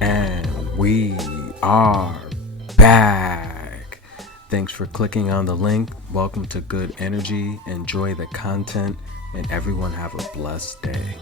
And we are back. Thanks for clicking on the link. Welcome to Good Energy. Enjoy the content, and everyone have a blessed day.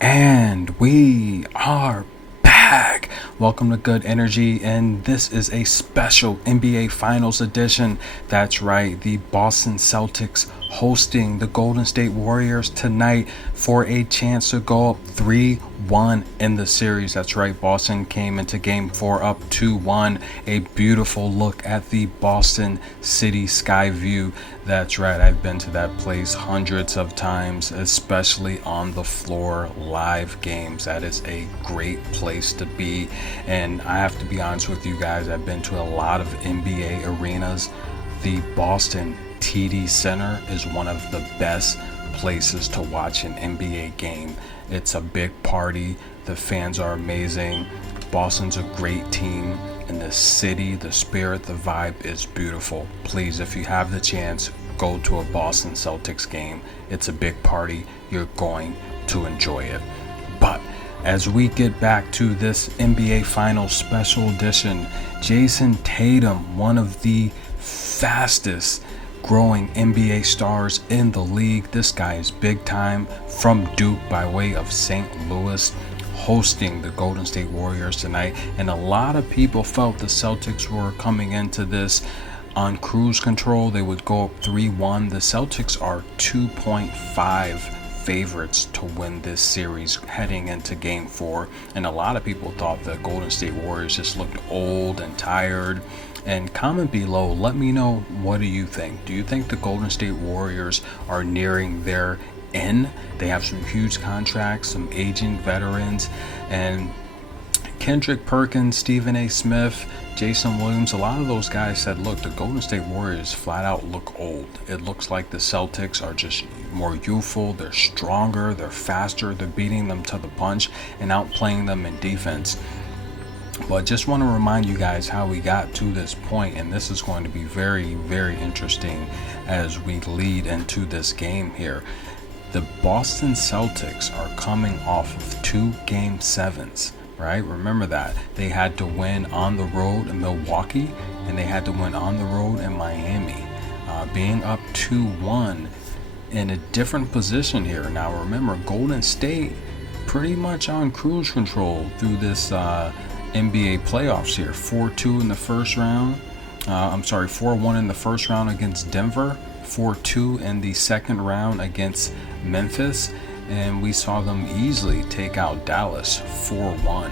And we are back. Welcome to Good Energy, and this is a special NBA Finals edition. That's right, the Boston Celtics hosting the Golden State Warriors tonight for a chance to go up 3-1 in the series. That's right, Boston came into game 4 up 2-1. A beautiful look at the Boston City sky view. That's right, I've been to that place hundreds of times, especially on the floor live games. That is a great place to be. And I have to be honest with you guys, I've been to a lot of NBA arenas. The Boston TD Center is one of the best places to watch an NBA game. It's a big party. The fans are amazing. Boston's a great team. And the city, the spirit, the vibe is beautiful. Please, if you have the chance, go to a Boston Celtics game. It's a big party. You're going to enjoy it. But as we get back to this NBA Finals special edition, Jason Tatum, one of the fastest growing NBA stars in the league. This guy is big time, from Duke by way of St. Louis, hosting the Golden State Warriors tonight. And a lot of people felt the Celtics were coming into this on cruise control. They would go up 3-1. The Celtics are 2.5 favorites to win this series heading into game 4. And a lot of people thought the Golden State Warriors just looked old and tired. And comment below, let me know, what do you think? Do you think the Golden State Warriors are nearing their end? They have some huge contracts, some aging veterans, and Kendrick Perkins, Stephen A. Smith, Jason Williams, a lot of those guys said, look, the Golden State Warriors flat out look old. It looks like the Celtics are just more youthful, they're stronger, they're faster, they're beating them to the punch and outplaying them in defense. But just want to remind you guys how we got to this point, and this is going to be very, very interesting as we lead into this game here. The Boston Celtics are coming off of 2 Game 7s, right? Remember that. They had to win on the road in Milwaukee, and they had to win on the road in Miami. Being up 2-1 in a different position here. Now remember, Golden State pretty much on cruise control through this NBA playoffs here. 4-2 in the first round. 4-1 in the first round against Denver. 4-2 in the second round against Memphis. And we saw them easily take out Dallas 4-1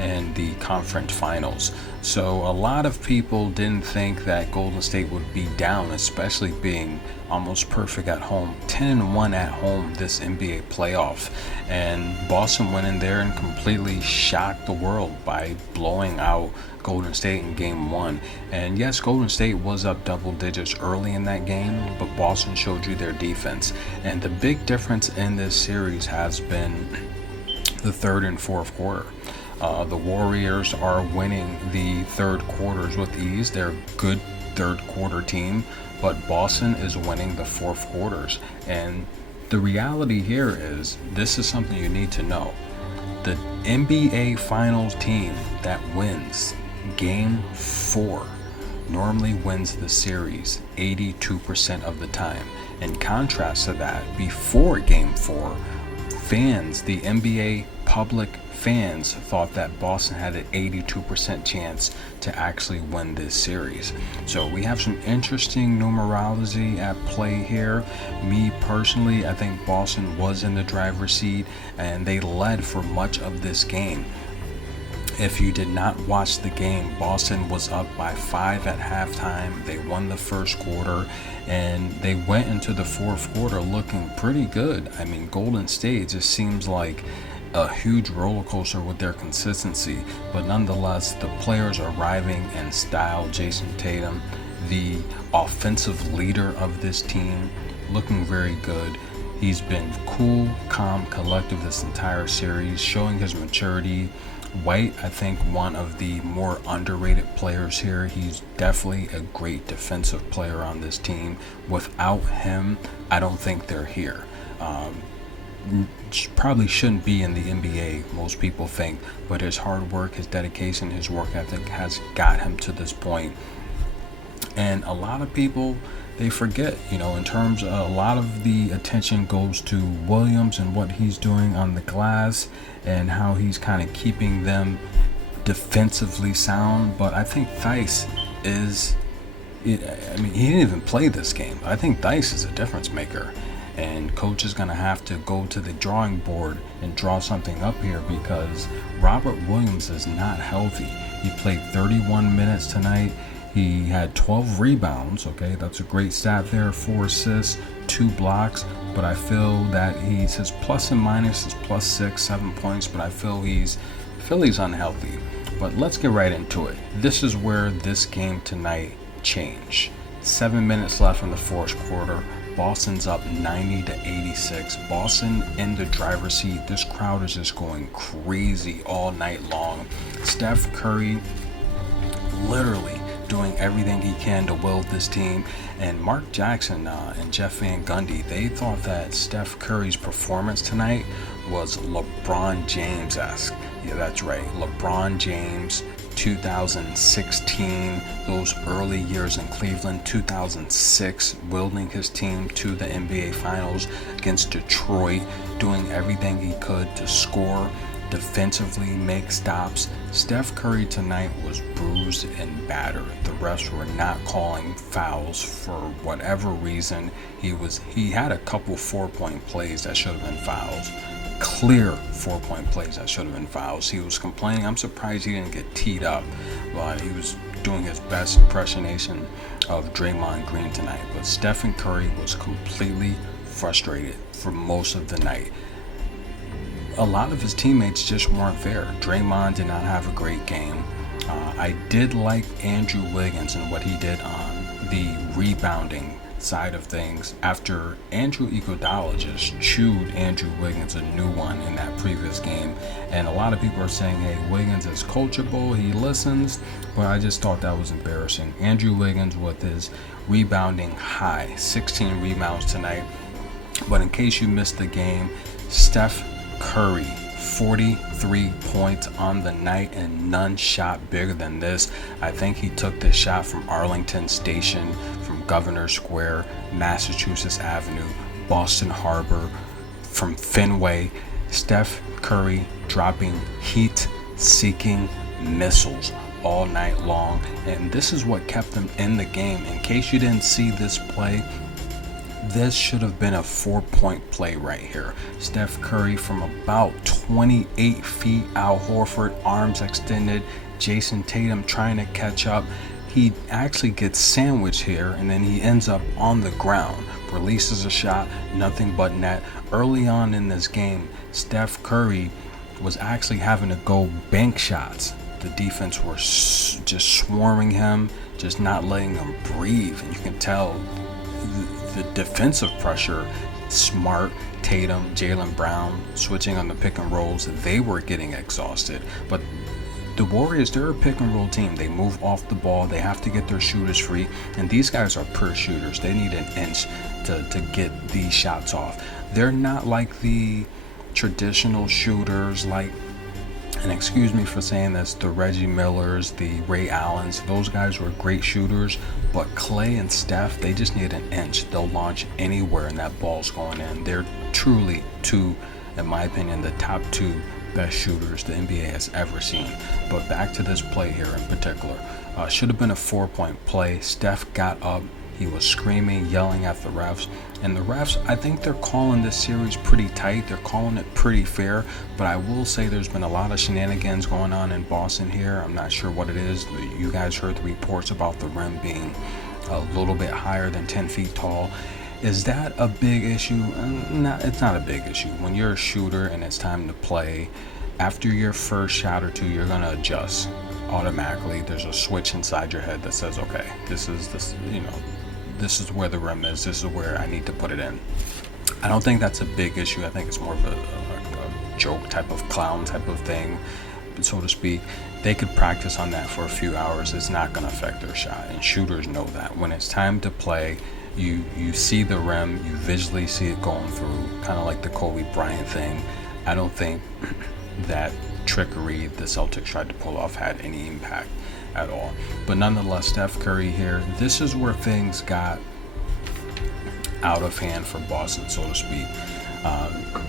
in the conference finals. So a lot of people didn't think that Golden State would be down, especially being almost perfect at home, 10-1 at home this NBA playoff. And Boston went in there and completely shocked the world by blowing out Golden State in game 1. And yes, Golden State was up double digits early in that game, but Boston showed you their defense. And the big difference in this series has been the third and fourth quarter. The Warriors are winning the third quarters with ease. They're a good third quarter team, but Boston is winning the fourth quarters. And the reality here is, this is something you need to know. The NBA Finals team that wins Game 4 normally wins the series 82% of the time. In contrast to that, before Game 4, fans, the NBA public fans, thought that Boston had an 82% chance to actually win this series. So we have some interesting numerology at play here. Me personally, I think Boston was in the driver's seat and they led for much of this game. If you did not watch the game, Boston was up by 5 at halftime. They won the first quarter and they went into the fourth quarter looking pretty good. I mean, Golden State just seems like a huge roller coaster with their consistency, but nonetheless, the players are arriving in style. Jason Tatum, the offensive leader of this team, looking very good. He's been cool, calm, collective this entire series, showing his maturity. White, I think, one of the more underrated players here. He's definitely a great defensive player on this team. Without him, I don't think they're here. Probably shouldn't be in the NBA, most people think, but his hard work, his dedication, his work ethic has got him to this point. And a lot of people, they forget, in terms of a lot of the attention goes to Williams and what he's doing on the glass and how he's kind of keeping them defensively sound. But I think Theis is, he didn't even play this game. I think Theis is a difference maker. And coach is going to have to go to the drawing board and draw something up here because Robert Williams is not healthy. He played 31 minutes tonight. He had 12 rebounds. Okay, that's a great stat there. 4 assists, 2 blocks. But I feel that his plus and minus is +6, 7 points. But I feel he's unhealthy. But let's get right into it. This is where this game tonight changed. 7 minutes left in the fourth quarter. Boston's up 90-86. Boston in the driver's seat. This crowd is just going crazy all night long. Steph Curry literally doing everything he can to will this team. And Mark Jackson and Jeff Van Gundy, they thought that Steph Curry's performance tonight was LeBron James-esque. Yeah, that's right. LeBron James, 2016, those early years in Cleveland, 2006, wielding his team to the NBA Finals against Detroit, doing everything he could to score, defensively make stops. Steph Curry tonight was bruised and battered. The refs were not calling fouls for whatever reason. He had a couple 4-point plays that should have been fouls. Clear 4-point plays that should have been fouls. He was complaining. I'm surprised he didn't get teed up, but he was doing his best impersonation of Draymond Green tonight. But Stephen Curry was completely frustrated for most of the night. A lot of his teammates just weren't there. Draymond did not have a great game. I did like Andrew Wiggins and what he did on the rebounding side of things after Andrew Iguodala just chewed Andrew Wiggins a new one in that previous game. And a lot of people are saying, hey, Wiggins is coachable, he listens, but I just thought that was embarrassing. Andrew Wiggins with his rebounding high, 16 rebounds tonight. But in case you missed the game, Steph Curry, 43 points on the night and none shot bigger than this. I think he took this shot from Arlington Station, from Governor Square, Massachusetts Avenue, Boston Harbor, from Fenway. Steph Curry dropping heat-seeking missiles all night long, and this is what kept him in the game. In case you didn't see this play, this should have been a 4-point play right here. Steph Curry from about 28 feet, Al Horford, arms extended, Jason Tatum trying to catch up. He actually gets sandwiched here, and then he ends up on the ground. Releases a shot, nothing but net. Early on in this game, Steph Curry was actually having to go bank shots. The defense were just swarming him, just not letting him breathe. And you can tell the defensive pressure, Smart, Tatum, Jaylen Brown, switching on the pick and rolls, they were getting exhausted. But the Warriors, they're a pick and roll team. They move off the ball. They have to get their shooters free. And these guys are pure shooters. They need an inch to get these shots off. They're not like the traditional shooters like, and excuse me for saying this, the Reggie Millers, the Ray Allens. Those guys were great shooters. But Clay and Steph, they just need an inch. They'll launch anywhere and that ball's going in. They're truly two, in my opinion, the top 2 best shooters the NBA has ever seen. But back to this play here in particular. Should have been a 4-point play. Steph got up. He was screaming, yelling at the refs. And the refs, I think they're calling this series pretty tight. They're calling it pretty fair. But I will say there's been a lot of shenanigans going on in Boston here. I'm not sure what it is. You guys heard the reports about the rim being a little bit higher than 10 feet tall. Is that a big issue? No, it's not a big issue. When you're a shooter and it's time to play, after your first shot or two, you're going to adjust automatically. There's a switch inside your head that says, okay, this is where the rim is. This is where I need to put it in. I don't think that's a big issue. I think it's more of a joke type of clown type of thing, so to speak. They could practice on that for a few hours. It's not going to affect their shot, and shooters know that. When it's time to play, you see the rim, you visually see it going through, kind of like the Kobe Bryant thing. I don't think that trickery the Celtics tried to pull off had any impact at all. But nonetheless, Steph Curry here, this is where things got out of hand for Boston, so to speak.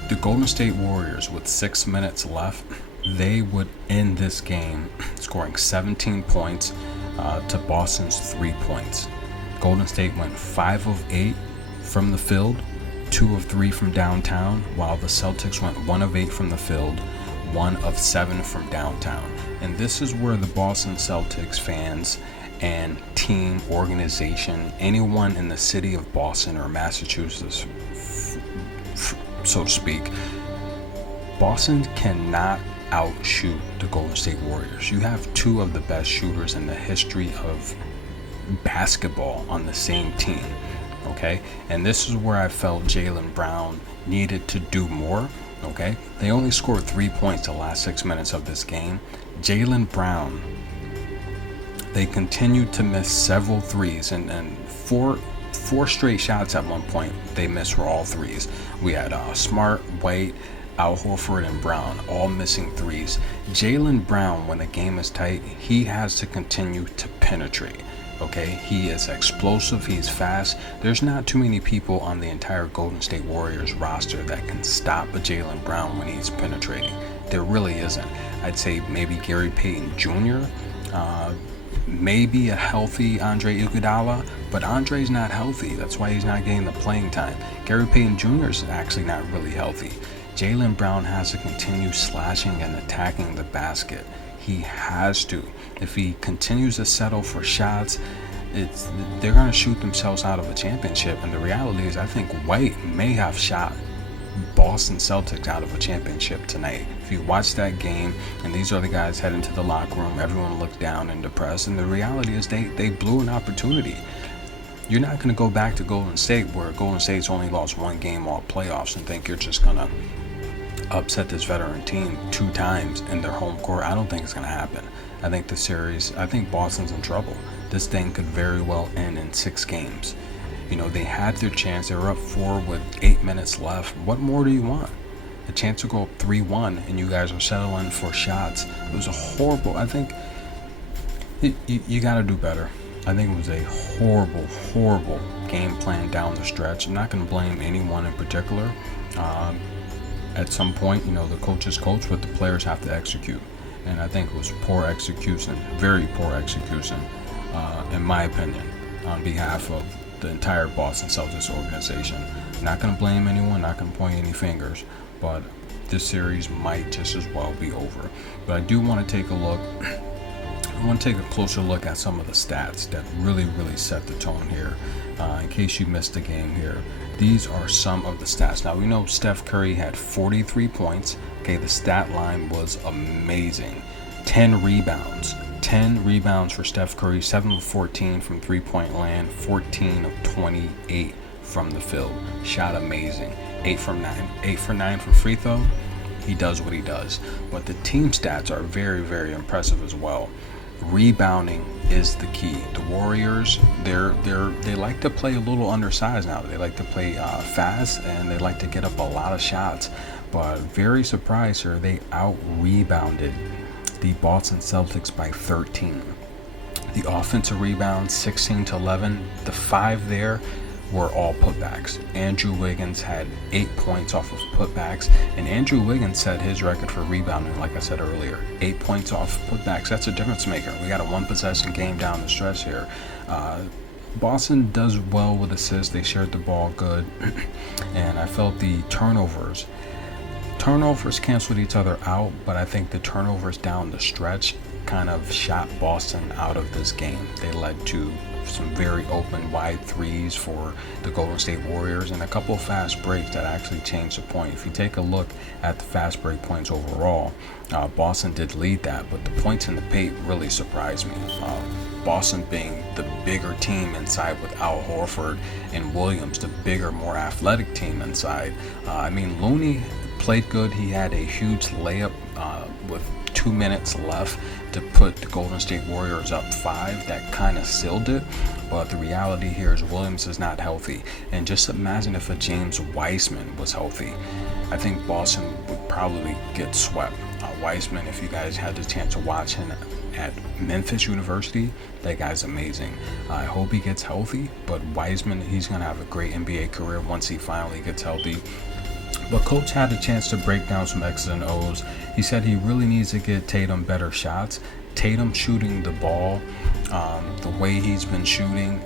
The Golden State Warriors, with 6 minutes left, they would end this game scoring 17 points to Boston's 3 points. Golden State went 5 of 8 from the field, 2 of 3 from downtown, while the Celtics went 1 of 8 from the field, 1 of 7 from downtown. And this is where the Boston Celtics fans and team, organization, anyone in the city of Boston or Massachusetts, so to speak, Boston cannot outshoot the Golden State Warriors. You have 2 of the best shooters in the history of basketball on the same team, okay? And this is where I felt Jaylen Brown needed to do more, okay? They only scored 3 points the last 6 minutes of this game. Jaylen Brown, they continued to miss several threes, and four straight shots at one point they missed were all threes. We had Smart, White, Al Horford, and Brown all missing threes. Jaylen Brown, when the game is tight, he has to continue to penetrate. Okay, he is explosive, he's fast. There's not too many people on the entire Golden State Warriors roster that can stop a Jaylen Brown when he's penetrating. There really isn't. I'd say maybe Gary Payton Jr., maybe a healthy Andre Iguodala, but Andre's not healthy. That's why he's not getting the playing time. Gary Payton Jr. is actually not really healthy. Jaylen Brown has to continue slashing and attacking the basket. He has to. If he continues to settle for shots, they're going to shoot themselves out of a championship. And the reality is, I think White may have shot Boston Celtics out of a championship tonight. If you watch that game, and these are the guys heading to the locker room, everyone looked down and depressed. And the reality is they blew an opportunity. You're not going to go back to Golden State, where Golden State's only lost 1 game all playoffs, and think you're just going to upset this veteran team 2 times in their home court. I don't think it's going to happen. I think Boston's in trouble. This thing could very well end in 6 games. You know, they had their chance. They were up 4 with 8 minutes left. What more do you want? A chance to go up 3-1, and you guys are settling for shots. It was a horrible. I think you got to do better. I think it was a horrible game plan down the stretch. I'm not going to blame anyone in particular. At some point, you know, the coaches coach, but the players have to execute. And I think it was poor execution, very poor execution, in my opinion, on behalf of the entire Boston Celtics organization. Not going to blame anyone, not going to point any fingers, but this series might just as well be over. But I do want to take a look. I want to take a closer look at some of the stats that really set the tone here. In case you missed the game here, these are some of the stats. Now, we know Steph Curry had 43 points. Okay, the stat line was amazing. 10 rebounds. 10 rebounds for Steph Curry, 7 of 14 from three-point land, 14 of 28 from the field. Shot amazing. 8 for 9 from free throw. He does what he does. But the team stats are very impressive as well. Rebounding is the key. The Warriors, they like to play a little undersized now. They like to play fast, and they like to get up a lot of shots. But very surprised here, they out-rebounded the Boston Celtics by 13. The offensive rebounds, 16-11. The 5 there were all putbacks. Andrew Wiggins had 8 points off of putbacks, and Andrew Wiggins set his record for rebounding, like I said earlier. 8 points off putbacks. That's a difference maker. We got a 1-possession game down the stretch here. Boston does well with assists. They shared the ball good, and I felt the turnovers canceled each other out, but I think the turnovers down the stretch kind of shot Boston out of this game. They led to some very open wide threes for the Golden State Warriors and a couple of fast breaks that actually changed the point. If you take a look at the fast break points overall, Boston did lead that, but the points in the paint really surprised me. Boston being the bigger team inside with Al Horford and Williams, the bigger, more athletic team inside. Looney played good. He had a huge layup with 2 minutes left to put the Golden State Warriors up 5. That kind of sealed it. But the reality here is Williams is not healthy. And just imagine if a James Wiseman was healthy. I think Boston would probably get swept. Wiseman, if you guys had the chance to watch him at Memphis University, that guy's amazing. I hope he gets healthy, but Wiseman, he's going to have a great NBA career once he finally gets healthy. But Coach had a chance to break down some X's and O's. He said he really needs to get Tatum better shots. Tatum shooting the ball, the way he's been shooting,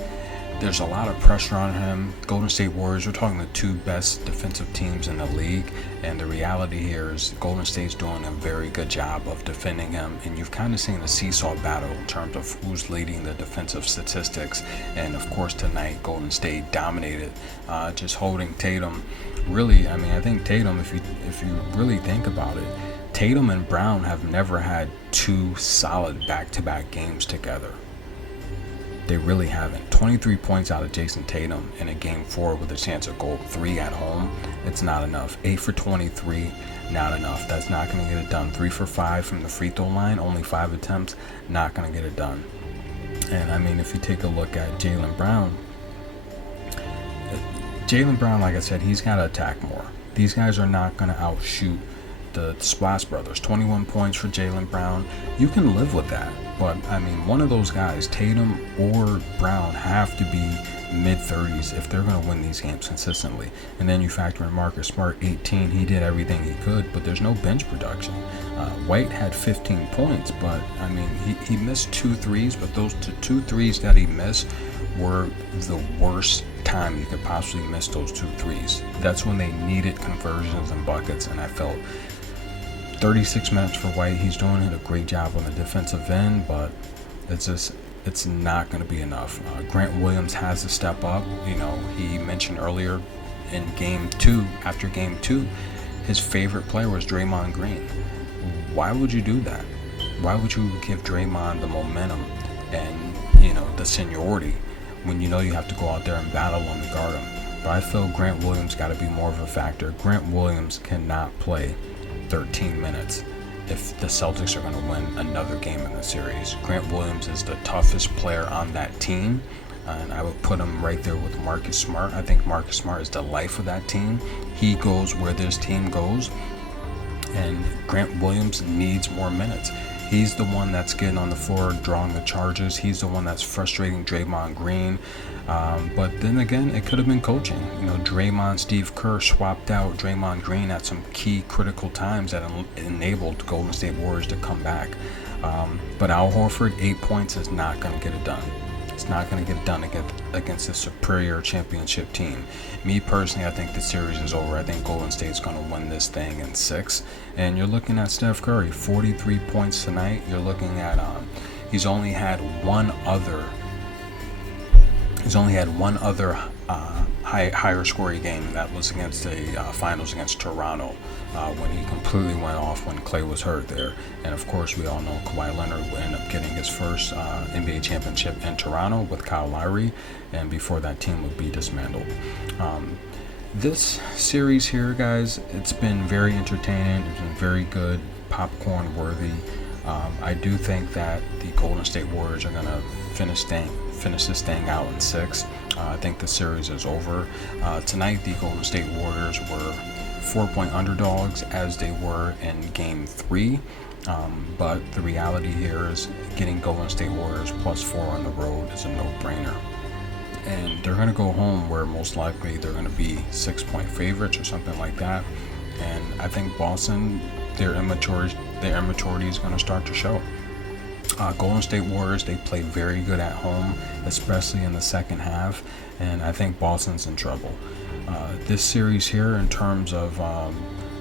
there's a lot of pressure on him. Golden State Warriors, we're talking the two best defensive teams in the league, and the reality here is Golden State's doing a very good job of defending him, and you've kind of seen a seesaw battle in terms of who's leading the defensive statistics. And of course tonight Golden State dominated, just holding Tatum. Really, I think Tatum, if you really think about it, Tatum and Brown have never had two solid back-to-back games together. They really haven't. 23 points out of Jason Tatum in a game 4 with a chance of goal 3 at home. It's not enough. 8 for 23, not enough. That's not going to get it done. 3 for 5 from the free throw line, only 5 attempts, not going to get it done. And if you take a look at Jaylen Brown, like I said, he's got to attack more. These guys are not going to outshoot the Splash Brothers. 21 points for Jaylen Brown. You can live with that. But, one of those guys, Tatum or Brown, have to be mid-30s if they're going to win these games consistently. And then you factor in Marcus Smart, 18. He did everything he could, but there's no bench production. White had 15 points, but, he missed 2 threes, but those two threes that he missed were the worst time you could possibly miss those 2 threes. That's when they needed conversions and buckets, and I felt 36 minutes for White. He's doing a great job on the defensive end, but it's not going to be enough. Grant Williams has to step up. He mentioned earlier in after game 2, his favorite player was Draymond Green. Why would you do that? Why would you give Draymond the momentum and the seniority when you have to go out there and battle him and guard him? But I feel Grant Williams got to be more of a factor. Grant Williams cannot play 13 minutes if the Celtics are going to win another game in the series. Grant Williams is the toughest player on that team, and I would put him right there with Marcus Smart. I think Marcus Smart is the life of that team. He goes where this team goes, and Grant Williams needs more minutes. He's the one that's getting on the floor, drawing the charges. He's the one that's frustrating Draymond Green. But then again, it could have been coaching. Draymond, Steve Kerr swapped out Draymond Green at some key critical times that enabled Golden State Warriors to come back. But Al Horford, 8 points is not going to get it done. It's not going to get it done against a superior championship team. Me personally, I think the series is over. I think Golden State's going to win this thing in 6. And you're looking at Steph Curry, 43 points tonight. You're looking at he's only had one other higher scoring game. That was against the finals against Toronto, when he completely went off when Klay was hurt there. And of course, we all know Kawhi Leonard would end up getting his first NBA championship in Toronto with Kyle Lowry, and before that team would be dismantled. This series here, guys, it's been very entertaining. It's been very good, popcorn worthy. I do think that the Golden State Warriors are going to finish this thing out in 6. I think the series is over. Tonight, the Golden State Warriors were 4-point underdogs as they were in game 3. But the reality here is getting Golden State Warriors +4 on the road is a no-brainer. And they're going to go home where most likely they're going to be 6-point favorites or something like that. And I think Boston, their immaturity is going to start to show. Golden State Warriors, they play very good at home, especially in the second half, and I think Boston's in trouble. This series here, in terms of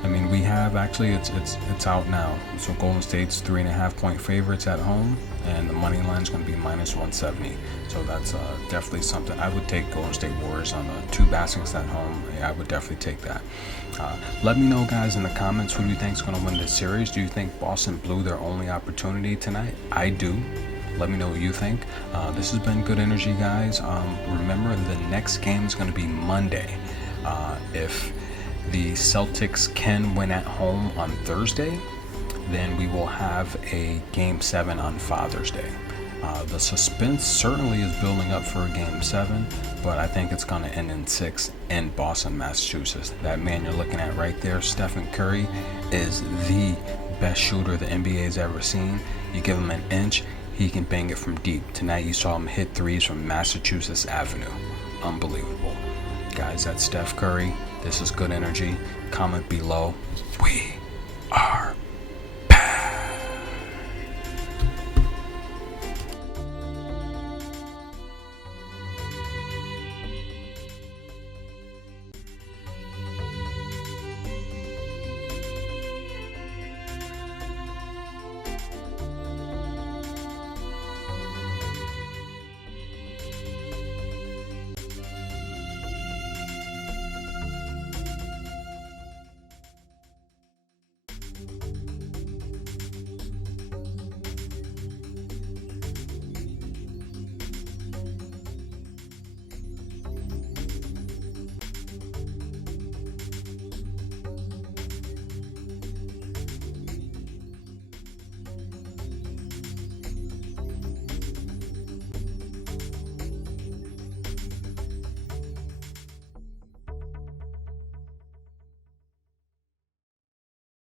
I mean, we have actually it's out now. So Golden State's 3.5 point favorites at home, and the money line is going to be -170. So that's definitely something. I would take Golden State Warriors on the two baskets at home. Yeah, I would definitely take that. Let me know, guys, in the comments, who do you think is going to win this series? Do you think Boston blew their only opportunity tonight? I do. Let me know what you think. This has been Good Energy, guys. Remember, the next game is going to be Monday. If the Celtics can win at home on Thursday, then we will have a Game 7 on Father's Day. The suspense certainly is building up for a Game 7, but I think it's going to end in 6 in Boston, Massachusetts. That man you're looking at right there, Stephen Curry, is the best shooter the NBA has ever seen. You give him an inch, he can bang it from deep. Tonight you saw him hit threes from Massachusetts Avenue. Unbelievable. Guys, that's Steph Curry. This is Good Energy. Comment below. We are